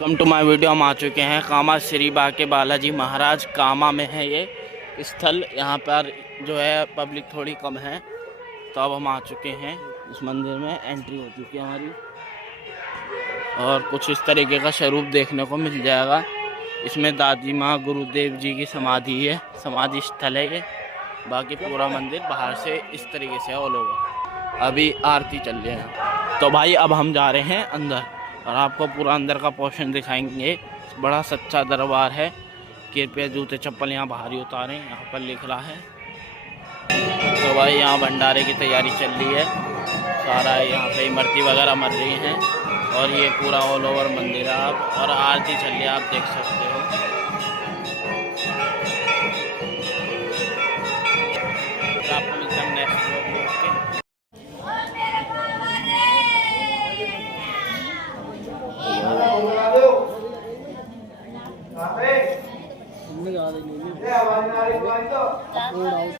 Welcome to my video. हम आ चुके हैं कामा श्री बाके बालाजी महाराज कामा में है ये स्थल। यहाँ पर जो है पब्लिक थोड़ी कम है, तो अब हम आ चुके हैं इस मंदिर में। एंट्री हो चुकी है हमारी और कुछ इस तरीके का स्वरूप देखने को मिल जाएगा। इसमें दादी माँ गुरुदेव जी की समाधि है, समाधि स्थल है ये। बाकी पूरा मंदिर बाहर से इस तरीके से ऑल ओवर। अभी आरती चल रही है, तो भाई अब हम जा रहे हैं अंदर और आपको पूरा अंदर का पोर्शन दिखाएंगे। बड़ा सच्चा दरबार है। कृपया जूते चप्पल यहाँ बाहर ही उतारें, यहाँ पर लिख रहा है। तो भाई यहाँ भंडारे की तैयारी चल रही है, सारा यहाँ पे इमरती वगैरह मर रही हैं और ये पूरा ऑल ओवर मंदिर है। आप और आरती चल रही है, आप देख सकते हो। तो आपको मिलता है नेक्स्ट व्लॉग में। ओके।